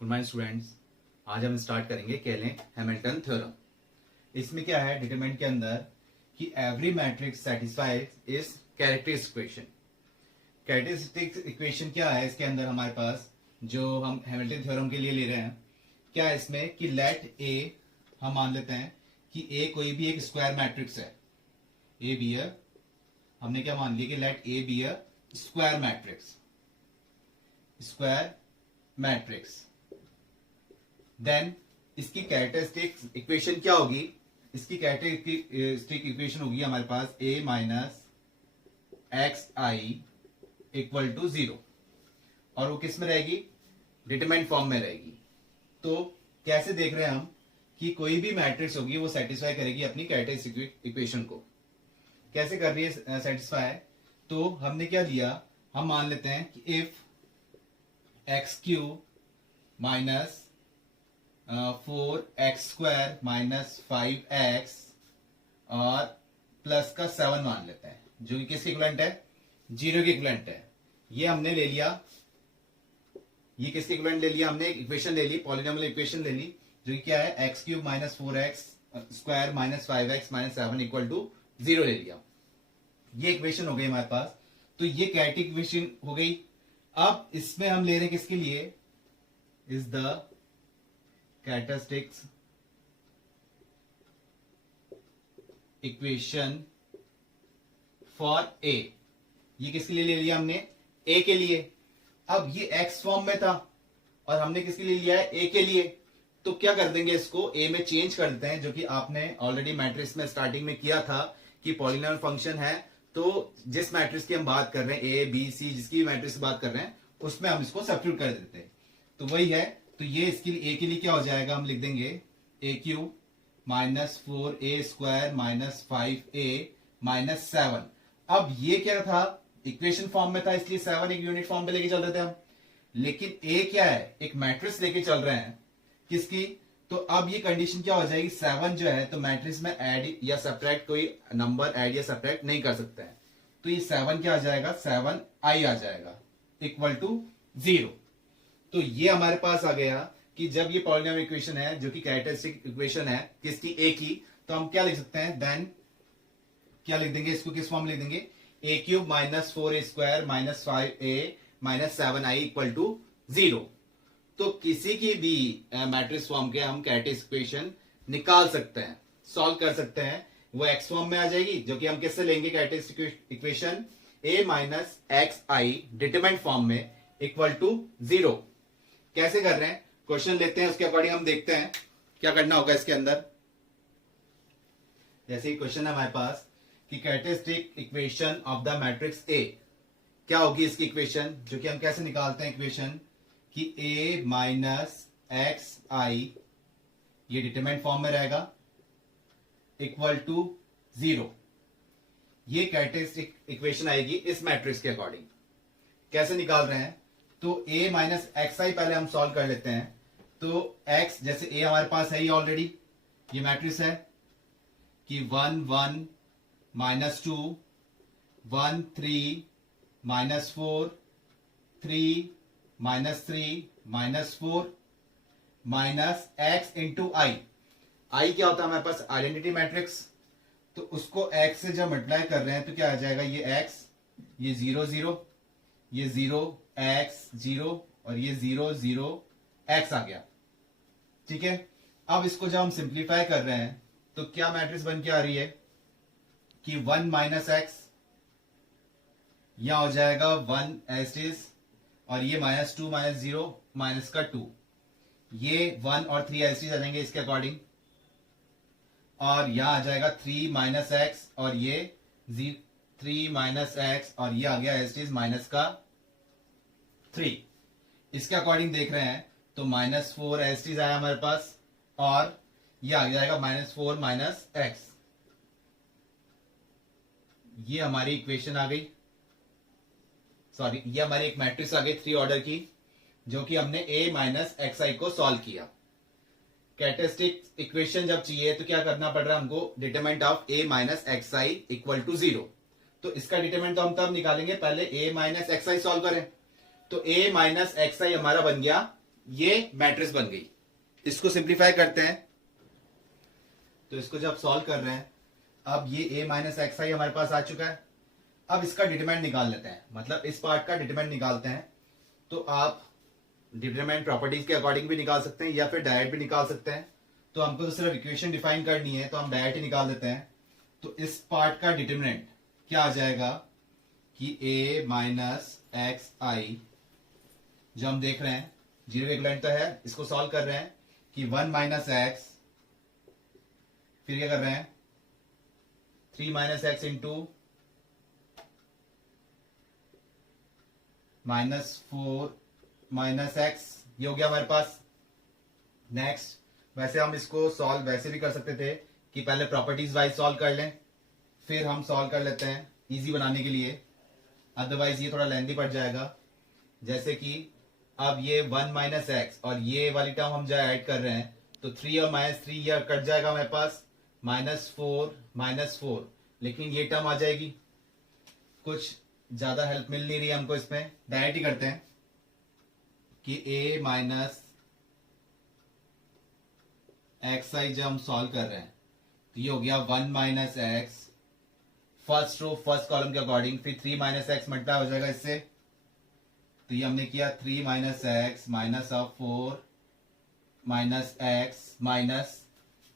Good morning students. आज हम start करेंगे केलें हैमिल्टन थ्योरम। इसमें क्या है डिटरमिनेंट के अंदर कि every matrix satisfies is characteristic equation. Characteristic equation क्या है इसके अंदर हमारे पास जो हम हैमिल्टन थ्योरम के लिए ले रहे हैं, क्या है इसमें कि लेट ए, हम मान लेते हैं कि ए कोई भी एक स्क्वायर मैट्रिक्स है, ए बी अ, हमने क्या मान लिया कि let A be a square matrix then इसकी कैरेक्टरिस्टिक इक्वेशन क्या होगी, इसकी कैरेक्टरिस्टिक इक्वेशन होगी हमारे पास a minus x I equal to 0, और वो किस में रहेगी, डिटरमिनेंट फॉर्म में रहेगी। तो कैसे देख रहे हैं हम कि कोई भी मैट्रिक्स होगी वो सेटिस्फाई करेगी अपनी कैरेक्टरिस्टिक इक्वेशन को। कैसे कर रही है सेटिस्फाई, तो हमने क्या लिया, हम मान लेते हैं कि if x cube minus 4x² minus 5x और प्लस का 7 मान लेते हैं, जो कि किसके इक्विवेलेंट है, 0 के इक्विवेलेंट है। ये हमने ले लिया, ये किसके इक्विवेलेंट ले लिया, हमने एक इक्वेशन ले ली, पॉलिनोमियल इक्वेशन ले ली, जो कि क्या है x³ minus 4x² minus 5x minus 7 equal to 0 ले लिया। ये इक्वेशन हो गई हमारे पास। तो ये कैरेक्टरिस्टिक इक्वेशन हो गई। अब इसमें हम ले रहे हैं किसके लिए, is the characteristics equation for A। ये किसके लिए ले लिया हमने, A के लिए। अब ये X फॉर्म में था और हमने किसके लिए लिया है, A के लिए। तो क्या कर देंगे, इसको A में चेंज कर देते हैं, जो कि आपने ऑलरेडी मैट्रिक्स में स्टार्टिंग में किया था कि पॉलिनोमियल फंक्शन है, तो जिस मैट्रिक्स की हम बात कर रहे हैं A B C, जिसकी मैट्रिक्स की बात कर रहे हैं उसमें हम इसको सब्स्टिट्यूट कर देते हैं। तो वही है, तो ये इसके लिए ए के लिए क्या हो जाएगा, हम लिख देंगे a³ minus 4a² minus 5a minus 7। अब ये क्या था, इक्वेशन फॉर्म में था, इसलिए 7 एक यूनिट फॉर्म पे लेके चल रहे थे हम, लेकिन a क्या है, एक मैट्रिक्स लेके चल रहे हैं किसकी। तो अब ये कंडीशन क्या हो जाएगी, 7 जो है तो मैट्रिक्स में ऐड या सब्ट्रैक्ट, कोई नंबर ऐड या सब्ट्रैक्ट नहीं कर सकते हैं। तो ये 7 क्या आ जाएगा, 7i आ जाएगा इक्वल टू 0। तो ये हमारे पास आ गया कि जब ये पॉलिनोमियल इक्वेशन है जो कि कैरेक्टरिस्टिक इक्वेशन है किसकी, ए की, तो हम क्या लिख सकते हैं, देन क्या लिख देंगे, इसको किस फॉर्म में लिख देंगे, a³ minus 4a² minus 5a minus 7i equal to 0। तो किसी की भी मैट्रिक्स फॉर्म के हम कैरेक्टरिस्टिक इक्वेशन निकाल सकते हैं, सॉल्व कर सकते हैं। वो एक्स फॉर्म में आ जाएगी, जो कि हम किससे लेंगे, characteristic equation a minus x I determinant form में इक्वल टू 0। कैसे कर रहे हैं, क्वेश्चन लेते हैं, उसके अकॉर्डिंग हम देखते हैं क्या करना होगा इसके अंदर। जैसे ही क्वेश्चन है हमारे पास कि characteristic equation of the matrix A, क्या होगी इसकी इक्वेशन, जो कि हम कैसे निकालते हैं इक्वेशन कि a माइनस एक्स आई, ये डिटरमिनेंट फॉर्म में रहेगा इक्वल टू 0। ये कैरेक्टरिस्टिक इक्वेशन आएगी इस मैट्रिक्स के अकॉर्डिंग। कैसे निकाल रहे हैं, तो a माइनस एक्स आई पहले हम सॉल्व कर लेते हैं। तो x, जैसे a हमारे पास है ही ऑलरेडी, ये मैट्रिक्स है कि 1 1 minus 2 1 3 minus 4 3 minus 3 minus 4 minus x into I. I क्या होता है हमारे पास, आइडेंटिटी मैट्रिक्स। तो उसको x से जब मल्टीप्लाई कर रहे हैं तो क्या आ जाएगा, ये x, ये 0 0, ये 0 x 0 और ये 0 0 x आ गया। ठीक है, अब इसको जब हम सिंप्लीफाई कर रहे हैं तो क्या मैट्रिक्स बन के आ रही है कि 1 माइनस एक्स, यहां हो जाएगा 1 एज इट इज, और ये माइनस 2 माइनस 0 माइनस का 2, ये 1 और 3 एज इट इज आ जाएंगे इसके अकॉर्डिंग, और यहां आ जाएगा 3 माइनस एक्स और ये 3 माइनस एक्स, और ये आ गया एज इट इज माइनस का 3। इसके अकॉर्डिंग देख रहे हैं तो माइनस 4 एज इट इज आया हमारे पास, और ये आ जाएगा माइनस 4 माइनस एक्स। ये हमारी इक्वेशन आ गई, सॉरी ये हमारी एक मैट्रिक्स आ गई 3 ऑर्डर की, जो कि हमने a माइनस एक्स आई को सॉल्व किया। कैरेक्टरिस्टिक इक्वेशन जब चाहिए तो क्या करना पड़ रहा है हमको, determinant of a minus x I equal to 0। तो इसका डिटरमिनेंट तो हम तब निकालेंगे, पहले a minus x I solve करें। तो a माइनस एक्स आई हमारा बन गया ये मैट्रिक्स बन गई। इसको सिंप्लीफाई करते हैं, तो इसको जब सॉल्व कर रहे हैं, अब ये a माइनस एक्स आई हमारे पास आ चुका है। अब इसका डिटरमिनेंट निकाल लेते हैं, मतलब इस पार्ट का डिटरमिनेंट निकालते हैं। तो आप डिटरमिनेंट प्रॉपर्टीज के अकॉर्डिंग भी निकाल सकते हैं या फिर डायरेक्ट भी निकाल सकते हैं। तो हमको तो सिर्फ इक्वेशन डिफाइन करनी है, तो हम डायरेक्ट ही निकाल देते हैं। तो इस पार्ट का डिटरमिनेंट क्या आ जाएगा कि a माइनस एक्स आई, जो हम देख रहे हैं जीरो इक्वलेंट तो है, इसको सॉल्व कर रहे हैं कि 1 माइनस एक्स, फिर क्या कर रहे हैं 3 minus x into -4 minus x, ये हो गया हमारे पास। नेक्स्ट, वैसे हम इसको सॉल्व वैसे भी कर सकते थे कि पहले प्रॉपर्टीज वाइज सॉल्व कर लें, फिर हम सॉल्व कर लेते हैं इजी बनाने के लिए, अदरवाइज ये थोड़ा लेंथी पड़ जाएगा। जैसे कि अब ये 1 माइनस एक्स और ये वाली टर्म हम जो ऐड कर रहे हैं, तो 3 और -3 ये कट जाएगा हमारे पास, -4, लेकिन ये टर्म आ जाएगी। कुछ ज्यादा हेल्प मिल नहीं रही है हमको, इसमें डायरेक्ट ही करते हैं कि a माइनस एक्स आई जब हम सॉल्व कर रहे हैं, तो ये हो गया 1 minus x, first row first column के अकॉर्डिंग, फिर 3 माइनस एक्स मल्टीप्लाई हो जाएगा इससे, तो ये हमने किया 3 minus x minus of 4 minus x minus,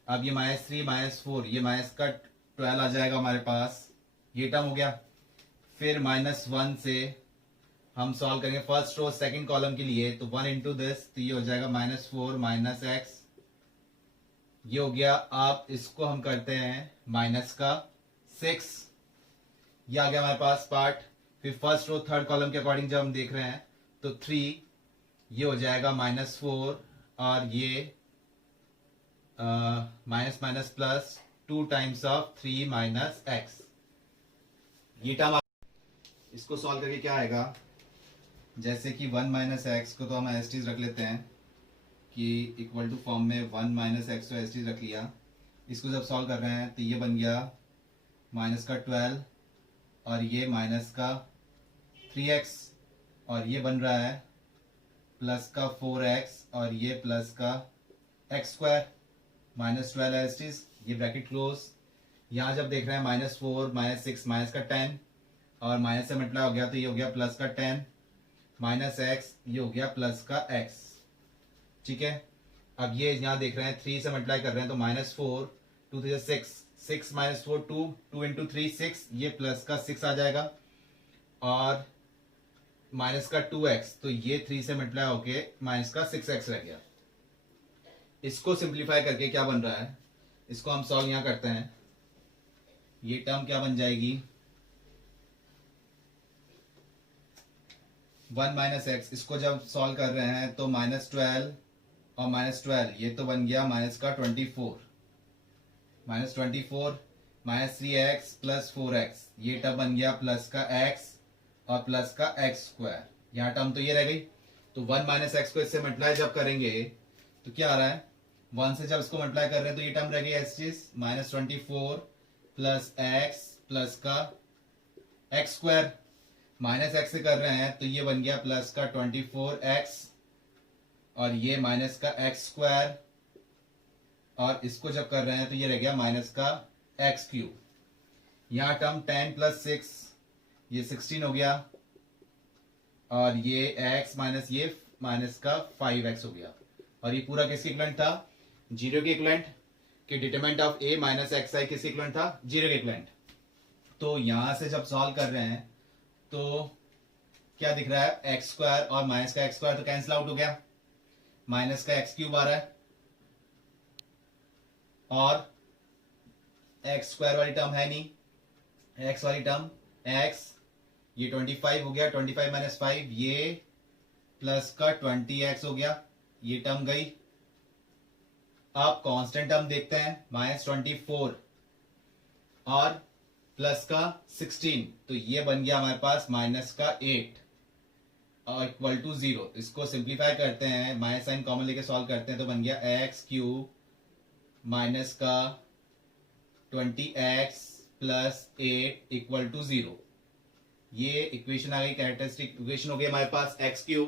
अब ये -3 -4, ये माइनस का 12 आ जाएगा हमारे पास, ये टर्म हो गया। फिर -1 से हम सॉल्व करेंगे फर्स्ट रो सेकंड कॉलम के लिए, तो 1 इंटू दिस, तो ये हो जाएगा -4 माइनस एक्स, ये हो गया। आप इसको हम करते हैं माइनस का 6, ये आ गया हमारे पास पार्ट। फिर फर्स्ट रो थर्ड कॉलम के अकॉर्डिंग जब हम देख रहे हैं, तो 3, ये हो जाएगा -4 और ये minus minus plus 2 times of 3 minus x, ये टर्म। इसको सॉल्व करके क्या आएगा, जैसे कि 1 माइनस एक्स को तो हम एस टीज रख लेते हैं कि इक्वल टू फॉर्म में 1 माइनस एक्स तो एस टीज रख लिया। इसको जब सॉल्व कर रहे हैं तो ये बन गया माइनस का 12 और ये माइनस का 3x, और ये बन रहा है प्लस का 4x और ये प्लस का x², -12 एस टीज, ये ब्रैकेट क्लोज। यहाँ जब देख रहे हैं -4 -6 माइनस का 10 और माइनस से मल्टीप्लाई हो गया, तो ये हो गया प्लस का 10 माइनस एक्स, ये हो गया प्लस का x, ठीक है। अब ये यहाँ देख रहे हैं 3 से मल्टीप्लाई कर रहे हैं, तो -4 2 3 6, 6 -4 2 इंटू 3 6, ये प्लस का 6 आ जाएगा, और माइनस का 2x, तो ये 3 से मल्टीप्लाई होके माइनस का 6x रह गया। इसको सिंप्लीफाई करके क्या बन रहा है, इसको हम सॉल्व यहाँ करते हैं, ये टर्म क्या बन जाएगी 1 माइनस एक्स, इसको जब सॉल्व कर रहे हैं तो -12 और -12, ये तो बन गया माइनस का 24, -24 -3x प्लस 4x, ये टर्म बन गया प्लस का x और प्लस का x², यहाँ टर्म तो ये रह गई। तो 1 माइनस एक्स को इससे मल्टीप्लाई जब करेंगे तो क्या आ रहा है, 1 से जब इसको मल्टीप्लाई कर रहे हैं तो ये टर्म रह गई एस चीज -24 प्लस x प्लस का x², माइनस एक्स से कर रहे हैं तो ये बन गया प्लस का 24x और ये माइनस का x², और इसको जब कर रहे हैं तो ये रह गया माइनस का x³। यहाँ टर्म 10 प्लस 6, ये 16 हो गया, और ये x माइनस ये माइनस का 5x हो गया। और ये पूरा किसके इक्विवेलेंट था, 0 के इक्विवेलेंट, कि determinant of a minus x I किसके इक्विवेलेंट था, 0 के इक्विवेलेंट। तो यहां से जब सॉल्व कर रहे हैं तो क्या दिख रहा है, x² और माइनस का x² तो कैंसिल आउट हो गया, माइनस का x³ आ रहा है, और x² वाली टर्म है नहीं, x वाली टर्म x, ये 25 हो गया, 25 माइनस 5, ये प्लस का 20x हो गया, ये टर्म गई। अब कांस्टेंट टर्म देखते हैं, -24 और प्लस का 16, तो ये बन गया हमारे पास माइनस का 8 और इक्वल टू 0। इसको सिंप्लीफाई करते हैं, माइनस साइन कॉमन लेके सॉल्व करते हैं, तो बन गया x³ माइनस का 20x प्लस 8 इक्वल टू 0। ये इक्वेशन आ गई, कैरेक्टरिस्टिक इक्वेशन हो गई हमारे पास, x³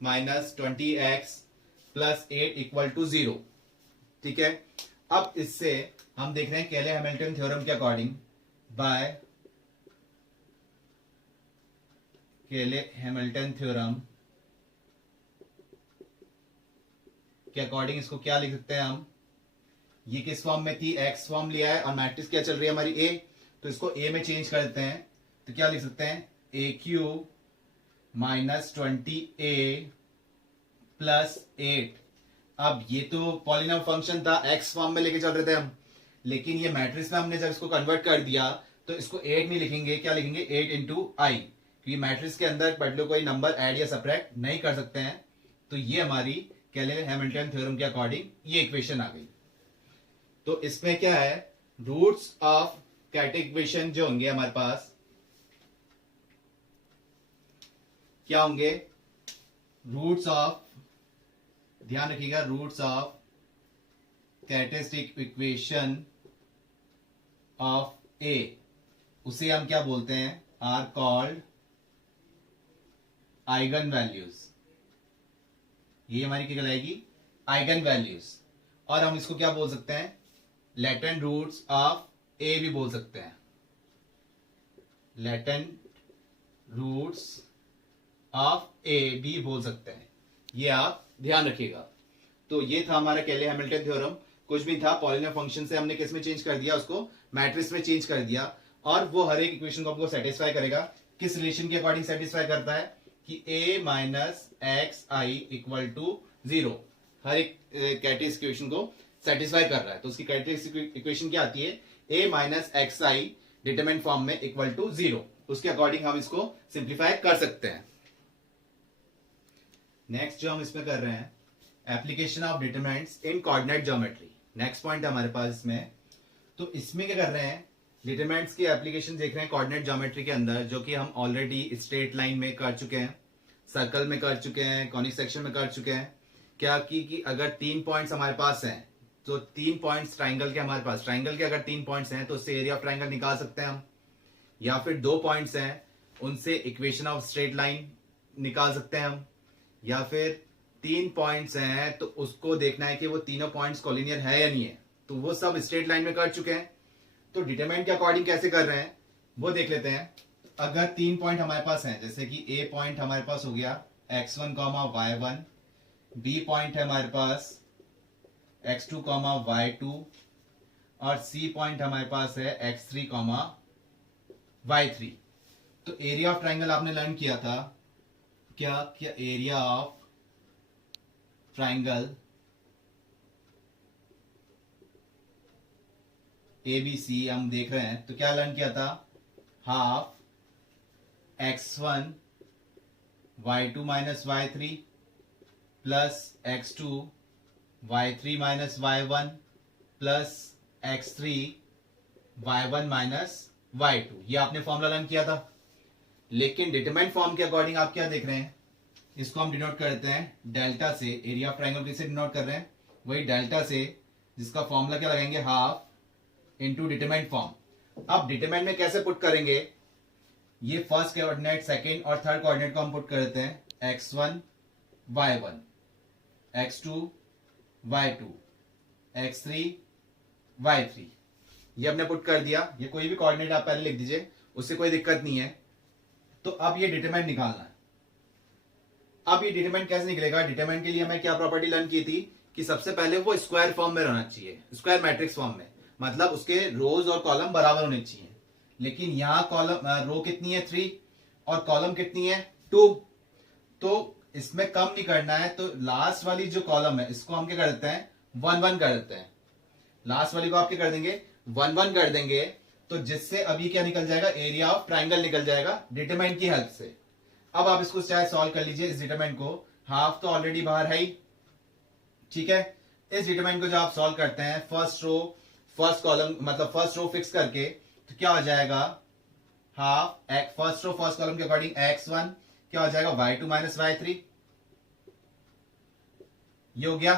minus 20x plus 8 equal to 0। ठीक है, अब इससे हम देख रहे हैं केले हैमिल्टन थ्योरम के अकॉर्डिंग, बाय केले हैमिल्टन थ्योरम के अकॉर्डिंग इसको क्या लिख सकते हैं हम, ये किस फॉर्म में थी, एक्स फॉर्म लिया है और मैट्रिक्स क्या चल रही है हमारी ए, तो इसको ए में चेंज कर देते हैं, तो क्या लिख सकते हैं, ए क्यू माइनस 20a प्लस 8। अब ये तो पॉलिनॉम फंक्शन था, एक्स फॉर्म में लेके चल रहे थे हम, लेकिन ये मैट्रिक्स में हमने जब इसको कन्वर्ट कर दिया तो इसको 8 नहीं लिखेंगे, क्या लिखेंगे, 8 इंटू आई, क्योंकि मैट्रिक्स के अंदर पर्टिकुलर कोई नंबर ऐड या सब्ट्रैक्ट नहीं कर सकते हैं। तो ये हमारी केले हैमिल्टन थ्योरम के अकॉर्डिंग ये इक्वेशन आ गई। तो इसमें क्या है, रूट्स ऑफ कैटेगरी इक्वेशन जो होंगे हमारे पास क्या होंगे, रूट्स ऑफ, ध्यान रखिएगा, roots of characteristic equation of A, उसे हम क्या बोलते हैं, आर कॉल्ड आइगन वैल्यूज। ये हमारी क्या कहलाएगी, आइगन वैल्यूज। और हम इसको क्या बोल सकते हैं, लेटेंट रूट्स ऑफ ए भी बोल सकते हैं, लेटेंट रूट्स ऑफ ए भी बोल सकते हैं, ये आप ध्यान रखिएगा। तो ये था हमारा केले हैमिल्टन थ्योरम, कुछ भी था, पॉलिनॉमियल फंक्शन से हमने किस में चेंज कर दिया, उसको मैट्रिक्स में चेंज कर दिया, और वो हर एक इक्वेशन को आपको सेटिस्फाई करेगा। किस रिलेशन के अकॉर्डिंग सेटिस्फाई करता है कि a minus x I equal to 0, हर एक कैरेक्टरिस्टिक इक्वेशन को सेटिस्फाई कर रहा है। तो उसकी कैरेक्टरिस्टिक इक्वेशन क्या आती है, a minus x I determinant form में इक्वल टू 0, उसके अकॉर्डिंग हम इसको सिंप्लीफाई कर सकते हैं। नेक्स्ट जो हम इसमें कर रहे हैं, application of determinants in coordinate geometry, next point है हमारे पास इसमें। तो इसमें क्या कर रहे हैं, डिटरमिनेंट्स की एप्लीकेशन देख रहे हैं कोऑर्डिनेट ज्योमेट्री के अंदर, जो कि हम ऑलरेडी स्ट्रेट लाइन में कर चुके हैं, सर्कल में कर चुके हैं, कॉनिक सेक्शन में कर चुके हैं। क्या कि अगर 3 पॉइंट्स हमारे पास हैं, तो 3 पॉइंट्स ट्राइंगल के हमारे पास, ट्राइंगल के अगर 3 पॉइंट्स हैं तो उससे एरिया ऑफ ट्राइंगल निकाल सकते हैं हम, या फिर 2 पॉइंट्स हैं उनसे इक्वेशन ऑफ स्ट्रेट लाइन निकाल सकते हैं हम, या फिर 3 पॉइंट्स हैं तो उसको देखना है कि वो तीनों पॉइंट्स कोलिनियर है या नहीं है, तो वो सब स्ट्रेट लाइन में कर चुके हैं। तो डिटरमिनेंट के अकॉर्डिंग कैसे कर रहे हैं वो देख लेते हैं। अगर 3 पॉइंट हमारे पास हैं, जैसे कि ए पॉइंट हमारे पास हो गया x1, y1, बी पॉइंट है हमारे पास x2, y2, और सी पॉइंट हमारे पास है x3, y3। तो एरिया ऑफ ट्राइंगल आपने लर्न किया था, क्या एरिया ऑफ ट्राइंगल ABC हम देख रहे हैं, तो क्या लर्न किया था, half x1 y2 minus y3 plus x2 y3 minus y1 plus x3 y1 minus y2, ये आपने फॉर्मूला लर्न किया था। लेकिन डिटरमिनेंट फॉर्म के अकॉर्डिंग आप क्या देख रहे हैं, इसको हम डिनोट करते हैं डेल्टा से, एरिया ऑफ ट्राइंगल किससे डिनोट कर रहे हैं, वही डेल्टा से, जिसका फॉर्मूला क्या लगाएंगे, हाफ इंटू डिटरमिनेंट फॉर्म। अब डिटरमिनेंट में कैसे पुट करेंगे, ये फर्स्ट कोऑर्डिनेट, सेकंड और थर्ड कोऑर्डिनेट को हम पुट कर देते हैं, x1 y1, x2 y2, x3 y3, ये हमने पुट कर दिया। ये कोई भी कोऑर्डिनेट आप पहले लिख दीजिए, उससे कोई दिक्कत नहीं है। तो अब ये डिटरमिनेंट निकालना है। अब ये डिटरमिनेंट कैसे निकलेगा, डिटरमिनेंट के लिए हमें क्या प्रॉपर्टी लर्न की थी कि सबसे पहले वो स्क्वायर फॉर्म में रहना चाहिए, स्क्वायर मैट्रिक्स फॉर्म में, मतलब उसके रोज और कॉलम बराबर होने चाहिए। लेकिन यहां कॉलम रो कितनी है 3 और कॉलम कितनी है 2, तो इसमें कम नहीं करना है। तो लास्ट वाली जो कॉलम है इसको हम क्या कर देते हैं 1 1 कर देते हैं, लास्ट वाली को आप क्या कर देंगे 1 1 कर देंगे, तो जिससे अभी क्या निकल जाएगा, एरिया ऑफ ट्राइंगल निकल जाएगा डिटरमिनेंट की हेल्प से। अब आप इसको चाहे सॉल्व कर लीजिए, इस डिटरमिनेंट को, हाफ तो ऑलरेडी बाहर है ही, ठीक है। इस डिटरमिनेंट को जब आप सॉल्व करते हैं, फर्स्ट रो फर्स्ट कॉलम मतलब फर्स्ट रो फिक्स करके, तो क्या हो जाएगा, half first row first column के अकॉर्डिंग x1 क्या हो जाएगा y2 माइनस y3, ये हो गया।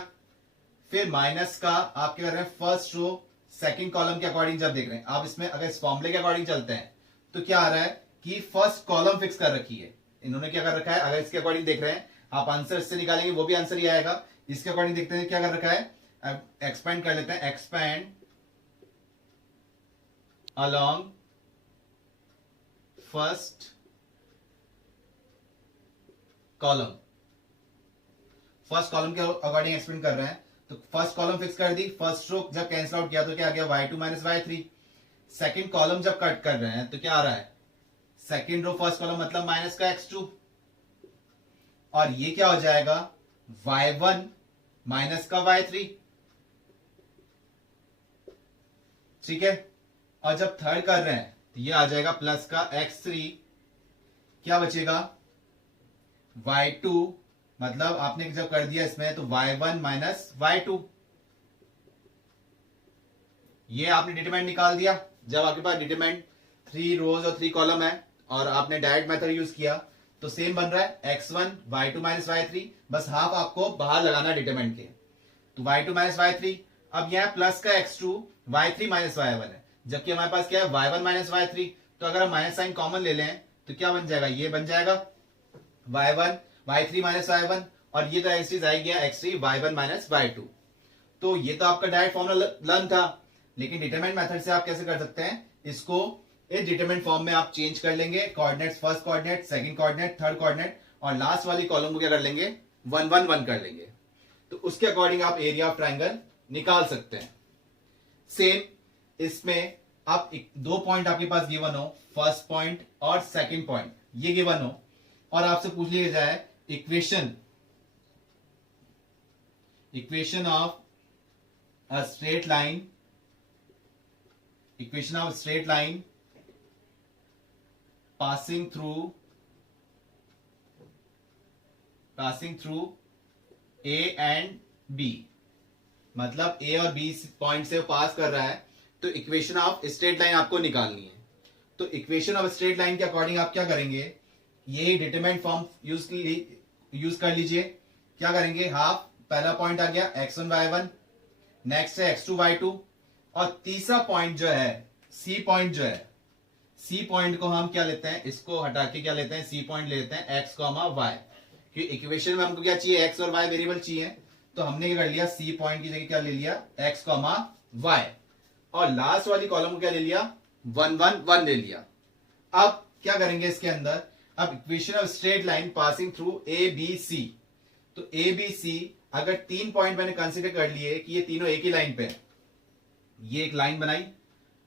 फिर माइनस का आप क्या कर रहे हैं, फर्स्ट रो सेकंड कॉलम के अकॉर्डिंग जब देख रहे हैं, आप इसमें अगर इस फॉर्मूले के अकॉर्डिंग चलते हैं तो क्या आ रहा है कि फर्स्ट कॉलम फिक्स कर रखी है इन्होंने, क्या कर रखा है, अगर इसके अकॉर्डिंग देख रहे हैं, आप आंसर इससे निकालेंगे वो भी आंसर ही आएगा। इसके अकॉर्डिंग देखते हैं क्या कर रखा है, एक्सपेंड कर लेते हैं, expand along first column. First column के अकॉर्डिंग एक्सपेंड कर रहे हैं, तो फर्स्ट कॉलम फिक्स कर दी, फर्स्ट रो जब कैंसिल आउट किया तो क्या आ गया, y2 minus y3। Second column जब कट कर रहे हैं तो क्या आ रहा है, सेकंड रो फर्स्ट कॉलम मतलब माइनस का x2, और ये क्या हो जाएगा y1 माइनस का y3। ठीक है, और जब थर्ड कर रहे हैं तो ये आ जाएगा प्लस का x3, क्या बचेगा y2, मतलब आपने जब कर दिया इसमें तो y1 माइनस y2। ये आपने डिटरमिनेंट निकाल दिया। जब आपके पास डिटरमिनेंट 3 रोज और 3 कॉलम है और आपने डायरेक्ट मेथड यूज किया तो सेम बन रहा है x1 y2 माइनस y3, बस हाफ आपको बाहर लगाना डिटरमिनेंट के, तो y2 माइनस y3। अब यह प्लस का x2 y3 माइनस y1 है, जबकि हमारे पास क्या है y1 माइनस y3, तो अगर हम माइनस साइन कॉमन ले लें तो क्या बन जाएगा, ये बन जाएगा y1 y3 माइनस y1, और ये तो एक्सिस आ गया x3 y1 माइनस y2। तो ये तो आपका डायरेक्ट फॉर्मूला लर्न था, लेकिन डिटरमिनेंट मेथड से आप कैसे कर सकते हैं, इसको इस डिटरमिनेंट फॉर्म में आप चेंज कर लेंगे, coordinates first coordinate, second coordinate, third coordinate, और लास्ट वाली कॉलम को क्या कर लेंगे 1 1 1 कर लेंगे, तो उसके अकॉर्डिंग आप एरिया ऑफ ट्राइंगल निकाल सकते हैं। सेम इसमें आप दो पॉइंट आपके पास गिवन हो, फर्स्ट पॉइंट और सेकंड पॉइंट ये गिवन हो, और आपसे पूछ लिया जाए equation of a straight line, equation of straight line passing through A and B, मतलब A और B पॉइंट से पास कर रहा है, तो इक्वेशन ऑफ स्ट्रेट लाइन आपको निकालनी है। तो इक्वेशन ऑफ स्ट्रेट लाइन के अकॉर्डिंग आप क्या करेंगे, ये डिटरमिनेंट फॉर्म यूज कर लीजिए। क्या करेंगे, हाफ पहला पॉइंट आ गया x1 y1, नेक्स्ट है x2 y2, और तीसरा पॉइंट जो है C पॉइंट जो है, सी पॉइंट को हम क्या लेते हैं, इसको हटा के क्या लेते हैं, सी पॉइंट ले लेते हैं x, y, क्योंकि इक्वेशन में हमको क्या चाहिए, x और y वेरिएबल चाहिए, तो हमने क्या कर लिया, सी पॉइंट की जगह क्या ले लिया x, y, और लास्ट वाली कॉलम को क्या ले लिया 1 1 1 ले लिया। अब क्या करेंगे इसके अंदर, अब equation of straight line passing through A B C, तो ए बी सी अगर 3 पॉइंट मैंने कंसिडर कर लिए कि ये तीनों एक ही लाइन पे, ये एक लाइन बनाई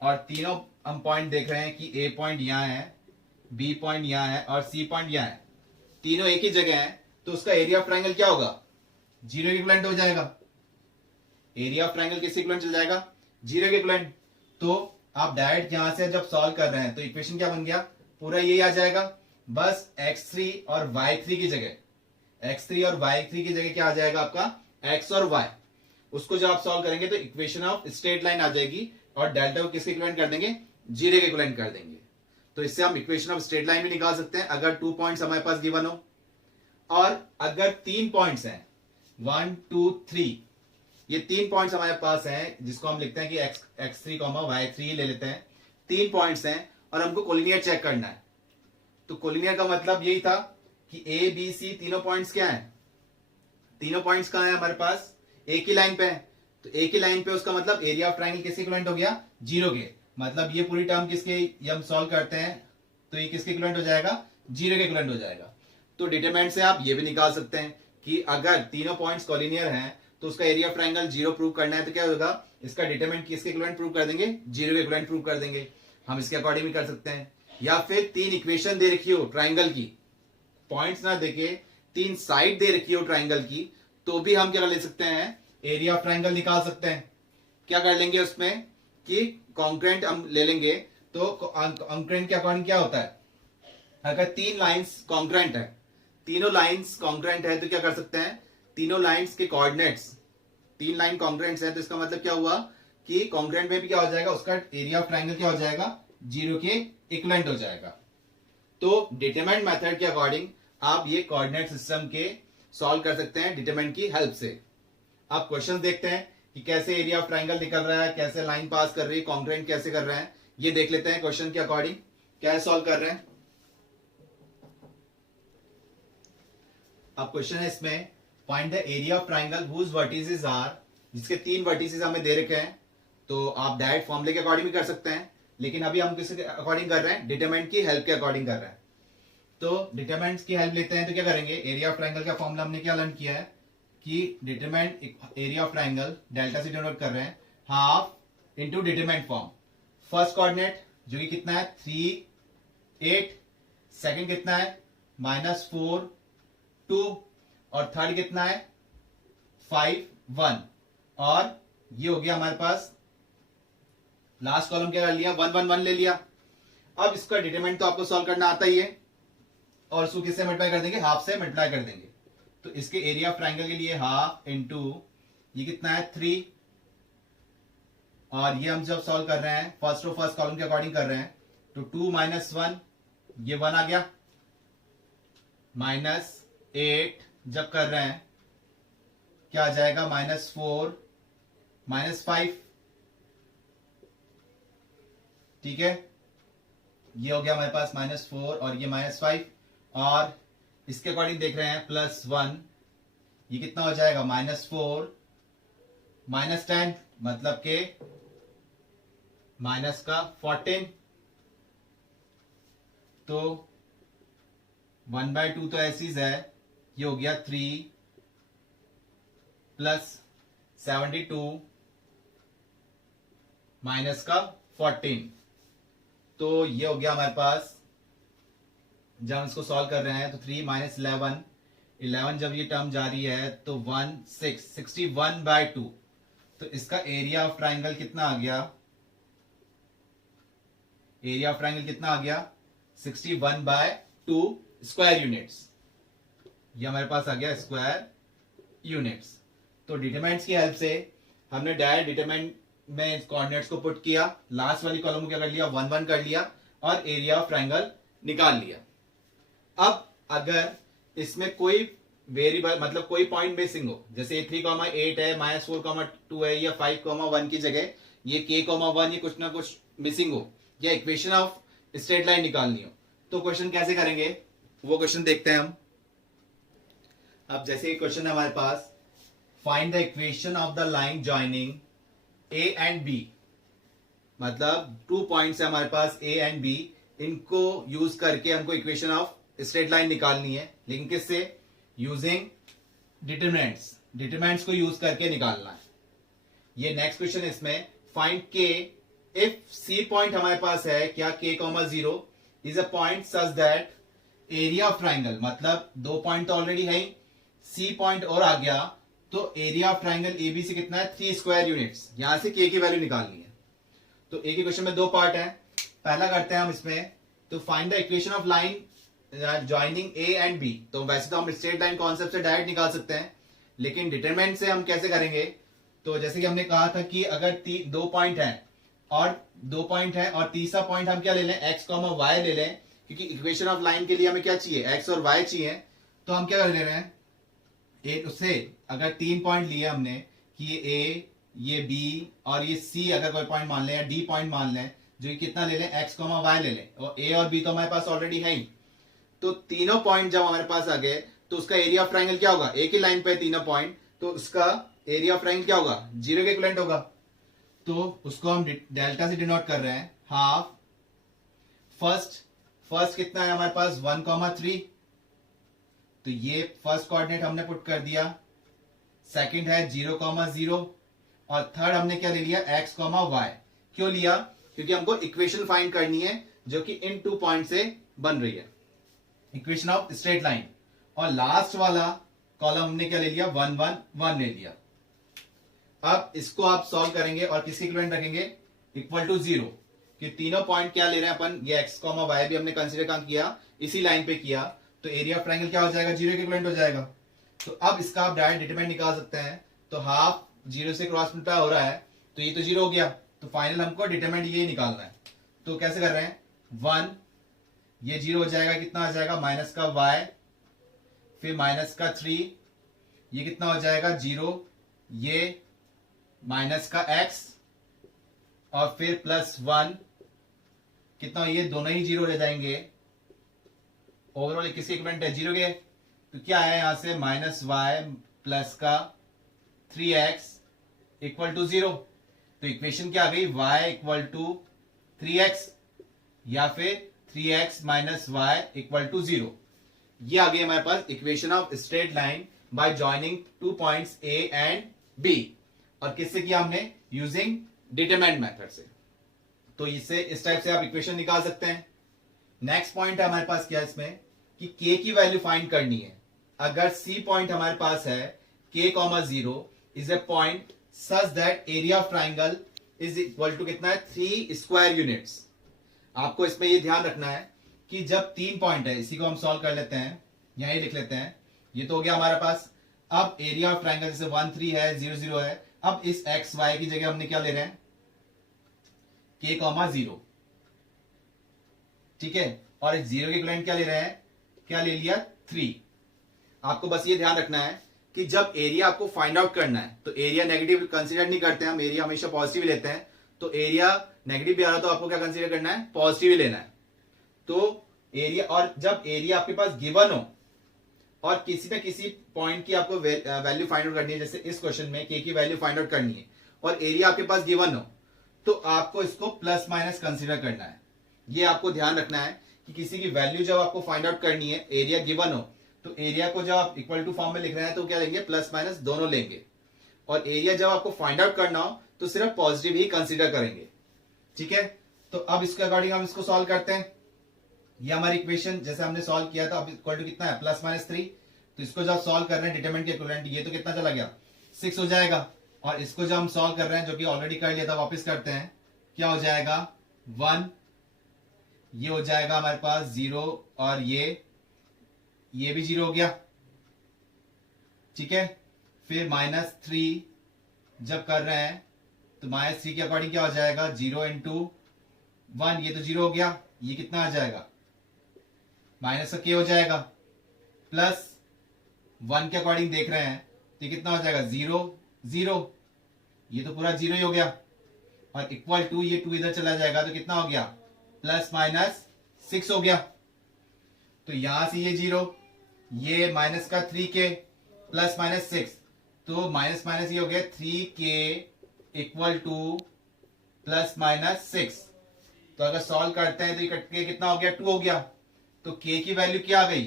और तीनों हम पॉइंट देख रहे हैं कि ए पॉइंट यहां है, बी पॉइंट यहां है और सी पॉइंट यहां है, तीनों एक ही जगह है, तो उसका एरिया ऑफ ट्रायंगल क्या होगा, जीरो के इक्विवेलेंट हो जाएगा। एरिया ऑफ ट्रायंगल किसके इक्विवेलेंट चल जाएगा, जीरो के इक्विवेलेंट। तो आप डायरेक्ट यहां से जब सॉल्व कर रहे हैं तो इक्वेशन क्या बन गया, पूरा यही आ जाएगा, बस x3 और y3 की जगह, x3 और y3 की जगह क्या आ जाएगा आपका x और y, उसको जब आप सॉल्व करेंगे तो इक्वेशन ऑफ स्ट्रेट लाइन आ जाएगी, और डेल्टा को किसके इक्विवेलेंट कर देंगे, जीरो के इक्विवेलेंट कर देंगे। तो इससे हम इक्वेशन ऑफ स्ट्रेट लाइन भी निकाल सकते हैं अगर 2 पॉइंट्स हमारे पास गिवन हो, और अगर 3 पॉइंट्स हैं 1 2 3, ये 3 पॉइंट्स हमारे पास हैं जिसको हम लिखते हैं कि x3 y3 ले लेते हैं, 3 पॉइंट्स हैं और हमको कोलिनियर चेक करना है। तो कोलिनियर का मतलब यही था कि ए बी सी तीनों पॉइंट्स क्या हैं, तीनों पॉइंट्स कहां हैं हमारे पास, एक ही लाइन पे है, तो एक ही लाइन पे उसका मतलब एरिया ऑफ ट्रायंगल किसके इक्विवेलेंट हो गया, जीरो के, मतलब ये पूरी टर्म किसके, ये हम सॉल्व करते हैं तो ये किसके इक्विवेलेंट हो जाएगा, जीरो के इक्विवेलेंट हो जाएगा। तो डिटरमिनेंट से आप ये भी निकाल सकते हैं कि अगर तीनों पॉइंट्स कोलिनियर हैं तो उसका area of triangle zero prove करना है तो क्या होगा, इसका डिटरमिनेंट किसके इक्विवेलेंट प्रूव कर देंगे, जीरो के इक्विवेलेंट प्रूव कर देंगे। हम इसके अकॉर्डिंग भी कर सकते हैं, या फिर 3 इक्वेशन दे रखी हो ट्राइंगल की, पॉइंट्स ना देके 3 साइड दे रखी हो ट्राइंगल की, तो भी हम क्या ले सकते हैं, एरिया ऑफ ट्राइंगल निकाल सकते हैं। क्या कर लेंगे उसमें कि कॉन्करेंट हम ले लेंगे, तो कॉन्करेंट के अकॉर्डिंग क्या होता है, अगर 3 लाइंस कॉन्करेंट है, तीनों लाइंस कॉन्करेंट है तो क्या कर सकते हैं, तीनों लाइंस के कोऑर्डिनेट्स, 3 लाइन कॉन्करेंट्स है तो इसका मतलब क्या हुआ कि कॉन्करेंट में भी क्या हो जाएगा, उसका एरिया ऑफ ट्राइंगल क्या हो जाएगा, जीरो के इक्विवेलेंट हो जाएगा। तो डिटरमिनेंट मेथड के अकॉर्डिंग आप ये कोऑर्डिनेट सिस्टम के सॉल्व कर सकते हैं डिटरमिनेंट की हेल्प से। आप क्वेश्चन देखते हैं कि कैसे एरिया ऑफ ट्राइंगल निकल रहा है, कैसे लाइन पास कर रही है, कॉन्करेंट कैसे कर रहे हैं, ये देख लेते हैं क्वेश्चन के अकॉर्डिंग क्या सॉल्व कर रहे हैं। अब क्वेश्चन है इसमें find the area of triangle whose vertices are, जिसके 3 वर्टिसेस हमें दे रखे हैं। तो आप डायरेक्ट फॉर्मूले के अकॉर्डिंग भी कर सकते हैं, लेकिन अभी हम किसके अकॉर्डिंग कर रहे हैं, डिटरमिनेंट की हेल्प के अकॉर्डिंग कर रहे हैं। तो डिटरमिनेंट की हेल्प लेते हैं तो क्या करेंगे, एरिया ऑफ ट्राइंगल का फॉर्मूला हमने क्या लर्न किया है कि determinant area of triangle delta से डिनोट कर रहे हैं half into determinant form. First coordinate जो कि कितना है 3 8, सेकंड कितना है -4 2, और थर्ड कितना है 5 1, और ये हो गया हमारे पास लास्ट कॉलम क्या कर लिया 1 1 1 ले लिया। अब इसका डिटरमिनेंट तो आपको सॉल्व करना आता ही है, और उसको किससे मल्टीप्लाई कर देंगे, हाफ से मल्टीप्लाई कर देंगे। तो इसके एरिया ऑफ ट्राइंगल के लिए हाफ इंटू ये कितना है 3, और ये हम जब सॉल्व कर रहे हैं फर्स्ट रो फर्स्ट कॉलम के अकॉर्डिंग कर रहे हैं, तो 2 -1 ये 1 आ गया, -8 जब कर रहे हैं क्या आ जाएगा -4 -5, ठीक है। ये हो गया हमारे पास -4 और ये -5, और इसके अकॉर्डिंग देख रहे हैं +1, ये कितना हो जाएगा -4 -10, मतलब के -14। तो 1/2 तो ऐसी है, ये हो गया 3 + 72 -14। तो ये हो गया हमारे पास, जब हम इसको सॉल्व कर रहे हैं तो 3 - 11 जब ये टर्म जा रही है तो 61/2। तो इसका एरिया ऑफ ट्राइंगल कितना आ गया, एरिया ऑफ ट्राइंगल कितना आ गया 61/2 स्क्वायर यूनिट्स। ये हमारे पास आ गया स्क्वायर यूनिट्स। तो डिटरमिनेंट्स की हेल्प से हमने डायरेक्ट डिटरमिनेंट में कोऑर्डिनेट्स को पुट किया, लास्ट वाली कॉलम को क्या कर लिया 1 1 कर लिया, और एरिया ऑफ ट्राइंगल निकाल लिया। अब अगर इसमें कोई वेरिएबल मतलब कोई पॉइंट मिसिंग हो, जैसे 3,8 है, -4,2 है, या 5,1 की जगह ये k,1 ये कुछ ना कुछ मिसिंग हो, या इक्वेशन ऑफ स्ट्रेट लाइन निकालनी हो, तो क्वेश्चन कैसे करेंगे वो क्वेश्चन देखते हैं हम। अब जैसे क्वेश्चन है हमारे पास, find the equation of the line joining A and B, मतलब 2 पॉइंट्स है हमारे पास ए एंड बी, इनको यूज करके हमको इक्वेशन ऑफ स्ट्रेट लाइन निकालनी है, लेकिन किससे, यूजिंग डिटरमिनेंट्स, डिटरमिनेंट्स को यूज करके निकालना है। ये नेक्स्ट क्वेश्चन है इसमें, फाइंड के इफ सी पॉइंट हमारे पास है क्या k, 0 is a point such that area of triangle, मतलब 2 पॉइंट तो ऑलरेडी है, सी पॉइंट और आ गया, तो एरिया ऑफ ट्राइंगल एबीसी कितना है 3 स्क्वायर यूनिट्स, यहां से k की वैल्यू निकालनी है। तो एक ही क्वेश्चन में 2 पार्ट है, पहला करते हैं हम इसमें, तो find the equation of line joining A and B. तो वैसे तो हम स्ट्रेट लाइन कॉन्सेप्ट से डायरेक्ट निकाल सकते हैं, लेकिन डिटरमिनेंट से हम कैसे करेंगे, तो जैसे कि हमने कहा था कि अगर 2 पॉइंट है और तीसरा पॉइंट हम क्या ले लें, x, y ले लें, क्योंकि इक्वेशन ऑफ लाइन के लिए हमें क्या चाहिए, x और y चाहिए। तो हम क्या कर ले रहे हैं, एक उससे अगर 3 पॉइंट लिए हमने कि ये a, ये b और ये c अगर कोई पॉइंट मान लें, या d पॉइंट मान लें, जो कि कितना ले लें, x, y ले लें, और a और b तो हमारे पास ऑलरेडी है ही। तो तीनों पॉइंट जब हमारे पास आ गए तो उसका एरिया ऑफ ट्राइंगल क्या होगा, एक ही लाइन पे तीनों पॉइंट, तो उसका एरिया ऑफ ट्राइंगल क्या होगा, 0 के इक्विवेलेंट होगा। तो उसको हम डेल्टा से डिनोट कर रहे हैं, हाफ फर्स्ट कितना है हमारे पास 1,3, तो ये फर्स्ट कोऑर्डिनेट हमने पुट कर दिया, सेकंड है 0,0, और थर्ड हमने क्या ले लिया x, y। क्यों लिया, क्योंकि हमको इक्वेशन फाइंड करनी है जो कि इन 2 पॉइंट से बन रही है, इक्वेशन ऑफ स्ट्रेट लाइन। और लास्ट वाला कॉलम हमने क्या ले लिया 1 1 1 ले लिया। अब इसको आप सॉल्व करेंगे और किसके इक्विवेलेंट रखेंगे, इक्वल टू 0, कि तीनों पॉइंट क्या ले रहे हैं अपन, ये x, y भी हमने कंसीडर कहां किया, इसी लाइन पे किया, तो एरिया ऑफ ट्राइंगल क्या हो जाएगा, 0 के इक्विवेलेंट हो जाएगा। तो अब इसका आप डायरेक्ट डिटरमिनेंट निकाल सकते हैं, तो हाफ 0 से क्रॉस मल्टीप्लाई हो रहा है, तो ये तो 0 हो गया, तो फाइनल हमको डिटरमिनेंट ये निकालना है। तो कैसे कर रहे हैं, 1 ये 0 हो जाएगा, कितना आ जाएगा -y, फिर -3, ये कितना हो जाएगा 0, ये -x, और फिर +1 कितना, ये दोनों ही 0 ले जाएंगे, ओवरऑल किसके इक्विवेलेंट है 0 के, तो क्या है यहां से -y प्लस का 3x इक्वल टू 0। तो इक्वेशन क्या आ गई, y इक्वल टू 3x या फिर 3x minus y equal to 0। ये आ गई हमारे पास equation of straight line by joining 2 points a and b। और किससे किया हमने, यूजिंग डिटरमिनेंट मेथड से। तो इससे इस टाइप से आप इक्वेशन निकाल सकते हैं। नेक्स्ट पॉइंट है हमारे पास क्या इसमें कि k की वैल्यू फाइंड करनी है। अगर c पॉइंट हमारे पास है k, 0 is a point such that area of triangle is equal to कितना है, 3 स्क्वायर यूनिट्स। आपको इसमें ये ध्यान रखना है कि जब 3 पॉइंट है, इसी को हम सॉल्व कर लेते हैं, यहीं लिख लेते हैं। ये तो हो गया हमारे पास। अब एरिया ऑफ ट्राइंगल जैसे 1, 3 है, 0, 0 है। अब इस एक्स वाई की जगह हमने क्या ले रहे हैं, k, 0। ठीक है, और इस 0 के इक्विवेलेंट क्या ले रहे हैं, क्या ले लिया, 3। आपको बस ये ध्यान रखना है कि जब एरिया आपको फाइंड आउट करना है तो एरिया नेगेटिव कंसीडर नहीं करते हैं हम, एरिया हमेशा पॉजिटिव लेते हैं। तो एरिया नेगेटिव भी आ रहा तो आपको क्या कंसीडर करना है, पॉजिटिव ही लेना है। तो एरिया, और जब एरिया आपके पास गिवन हो और किसी न किसी पॉइंट की आपको वैल्यू फाइंड आउट करनी है, जैसे इस क्वेश्चन में k की वैल्यू फाइंड आउट करनी है और एरिया आपके पास गिवन हो, तो आपको इसको प्लस माइनस कंसीडर करना है। ये आपको ध्यान रखना है कि किसी की वैल्यू जब आपको फाइंड आउट करनी है, एरिया गिवन हो, तो एरिया को जब आप इक्वल टू फॉर्म में लिख रहे हैं तो क्या लेंगे, प्लस माइनस दोनों लेंगे। और एरिया जब आपको फाइंड आउट करना हो तो सिर्फ पॉजिटिव ही कंसीडर करेंगे। ठीक है, तो अब इसके अकॉर्डिंग हम इसको सॉल्व करते हैं। ये हमारी इक्वेशन जैसे हमने सॉल्व किया था, अब इक्वल टू कितना है, प्लस माइनस 3। तो इसको जब सॉल्व कर रहे हैं डिटरमिनेंट के इक्विवेलेंट, ये तो कितना चला गया, 6 हो जाएगा। और इसको जब हम सॉल्व कर रहे हैं, जो कि ऑलरेडी कर लिया था, वापस करते हैं, क्या हो जाएगा, 1। ये हो जाएगा हमारे पास 0 और ये भी 0 हो गया। ठीक है, फिर -3 जब कर रहे हैं तो -3 के अकॉर्डिंग क्या हो जाएगा, 0 इंटू 1, ये तो 0 हो गया। ये कितना आ जाएगा, माइनस का k हो जाएगा, प्लस 1 के अकॉर्डिंग देख रहे हैं तो कितना हो जाएगा, 0, 0, ये तो पूरा 0 ही हो गया। और इक्वल टू, ये 2 इधर चला जाएगा तो कितना हो गया, प्लस माइनस 6 हो गया। तो यहां से ये 0, ये माइनस का 3k प्लस माइनस 6, तो माइनस माइनस ये हो गया 3k equal two plus minus 6। तो अगर सॉल्व करते हैं तो ये कट के कितना हो गया, 2 हो गया। तो k की वैल्यू क्या आ गई,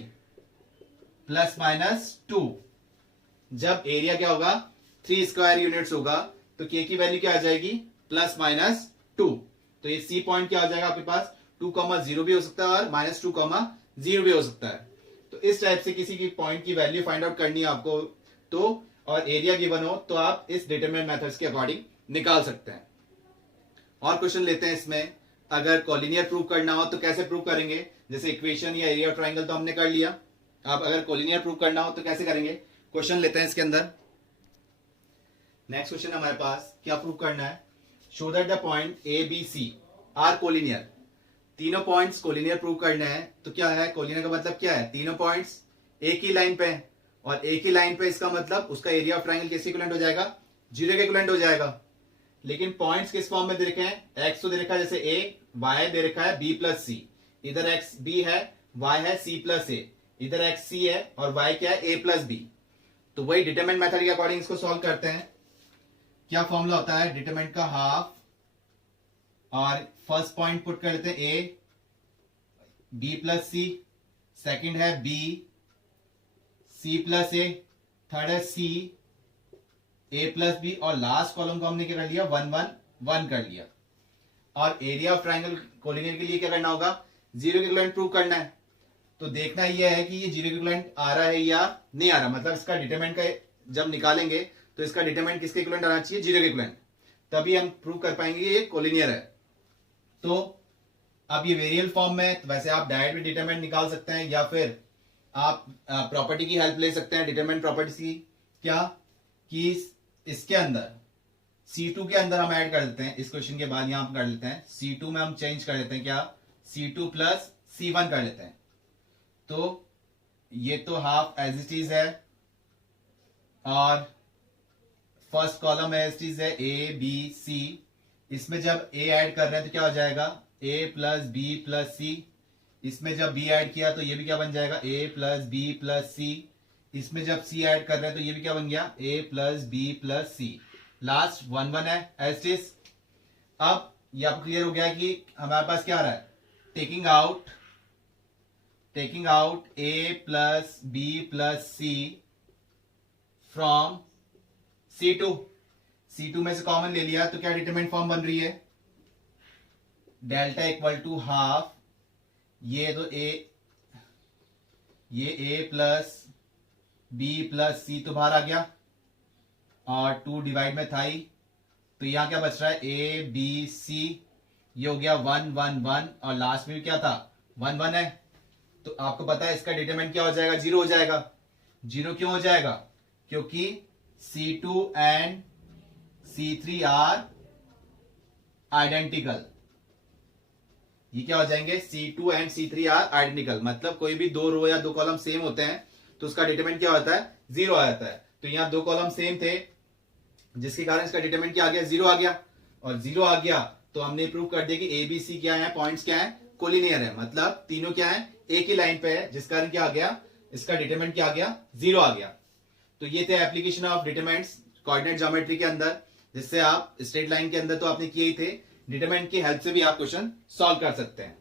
प्लस माइनस 2। जब एरिया क्या होगा, 3 स्क्वायर यूनिट्स होगा, तो k की वैल्यू क्या आ जाएगी, प्लस माइनस 2। तो ये c पॉइंट क्या हो जाएगा आपके पास, 2, 0 भी हो सकता है और -2, 0 भी हो सकता है। तो इस टाइप से किसी की पॉइंट की वैल्यू फाइंड आउट करनी है आपको, तो और एरिया गिवन हो तो आप इस डिटरमिनेंट मेथड्स के अकॉर्डिंग निकाल सकते हैं। और क्वेश्चन लेते हैं इसमें, अगर कोलिनियर प्रूव करना हो तो कैसे प्रूव करेंगे। जैसे इक्वेशन या एरिया ऑफ ट्राइंगल तो हमने कर लिया, अब अगर कोलिनियर प्रूव करना हो तो कैसे करेंगे। क्वेश्चन लेते हैं इसके अंदर। नेक्स्ट क्वेश्चन हमारे पास क्या प्रूव करना है, show that the point A B C are collinear. तीनों पॉइंट्स कोलिनियर प्रूव करने हैं। तो क्या है, कोलिनियर का मतलब क्या है, तीनों पॉइंट्स एक ही लाइन पे हैं, और एक ही लाइन पे इसका मतलब उसका एरिया ऑफ ट्राइंगल किसके इक्विवेलेंट हो जाएगा, 0 के इक्विवेलेंट हो जाएगा। लेकिन पॉइंट्स किस फॉर्म में दे रखे हैं, एक्स तो दे रखा है जैसे ए, वाई दे रखा है बी प्लस सी, इधर एक्स बी है, वाई है सी प्लस ए, इधर एक्स सी है और वाई क्या है, ए प्लस बी। तो वही डिटरमिनेंट मेथड के अकॉर्डिंग इसको सॉल्व करते हैं। क्या फॉर्मूला होता है, डिटरमिनेंट का हाफ, और फर्स्ट पॉइंट पुट कर लेते हैं ए, बी प्लस सी, सेकेंड है बी, सी प्लस ए, थर्ड है सी, ए प्लस बी, और लास्ट कॉलम को हमने क्या कर लिया, 1, 1, 1 कर लिया। और एरिया ऑफ ट्राइंगल कोलिनियर के लिए क्या करना होगा, 0 के इक्विवेलेंट प्रूव करना है। तो देखना यह है कि ये 0 के इक्विवेलेंट आ रहा है या नहीं आ रहा, मतलब इसका डिटरमिनेंट का जब निकालेंगे तो इसका डिटरमिनेंट किसके इक्विवेलेंट आना चाहिए, 0 के इक्विवेलेंट, तभी हम प्रूव कर पाएंगे ये कोलिनियर है। तो अब ये वेरिएबल फॉर्म में, तो वैसे आप डायरेक्ट भी डिटरमिनेंट निकाल सकते हैं या फिर आप प्रॉपर्टी की हेल्प ले सकते हैं, डिटरमिनेंट प्रॉपर्टी की। क्या कि इसके अंदर C2 के अंदर हम ऐड कर देते हैं, इस क्वेश्चन के बाद यहां कर लेते हैं C2 में हम चेंज कर देते हैं, क्या C2 प्लस C1 कर लेते हैं। तो ये तो हाफ एज इट इज है, और first column as it is है ए बी सी। इसमें जब ए ऐड कर रहे हैं तो क्या हो जाएगा, ए प्लस बी प्लस सी। इसमें जब बी ऐड किया तो ये भी क्या बन जाएगा, ए प्लस बी प्लस सी। इसमें जब सी ऐड कर रहे हैं तो ये भी क्या बन गया, ए प्लस बी प्लस सी, लास्ट 1 1 है एज इट इज। अब ये आपको क्लियर हो गया कि हमारे पास क्या आ रहा है, taking out A plus B plus C from C2 में से कॉमन ले लिया तो क्या डिटरमिनेंट फॉर्म बन रही है, डेल्टा इक्वल टू हाफ, ये तो ए प्लस बी प्लस सी तो बाहर आ गया और 2 डिवाइड में था ही, तो यहां क्या बच रहा है, ए बी सी, ये हो गया 1 1 1 और लास्ट में भी क्या था 1 1 है। तो आपको पता है इसका डिटरमिनेंट क्या हो जाएगा, 0 हो जाएगा। 0 क्यों हो जाएगा, क्योंकि C2 and C3 are identical. ये क्या हो जाएंगे, C2 and C3 are identical, मतलब कोई भी 2 रो या 2 कॉलम सेम होते हैं तो उसका डिटरमिनेंट क्या होता है, 0 आ जाता है। तो यहां 2 कॉलम सेम थे जिसके कारण इसका डिटरमिनेंट क्या आ गया, 0 आ गया। और 0 आ गया तो हमने प्रूव कर दिया कि ए बी सी क्या है, पॉइंट्स क्या है, कोलिनियर है, मतलब तीनों क्या है, एक ही लाइन पे है, जिस कारण क्या आ गया, इसका डिटरमिनेंट क्या आ गया, 0 आ गया। तो ये थे application of determinants coordinate geometry के अंदर, जिससे आप स्ट्रेट लाइन के अंदर तो आपने किए ही थे, डिटरमिनेंट की हेल्प से भी आप क्वेश्चन सॉल्व कर सकते हैं।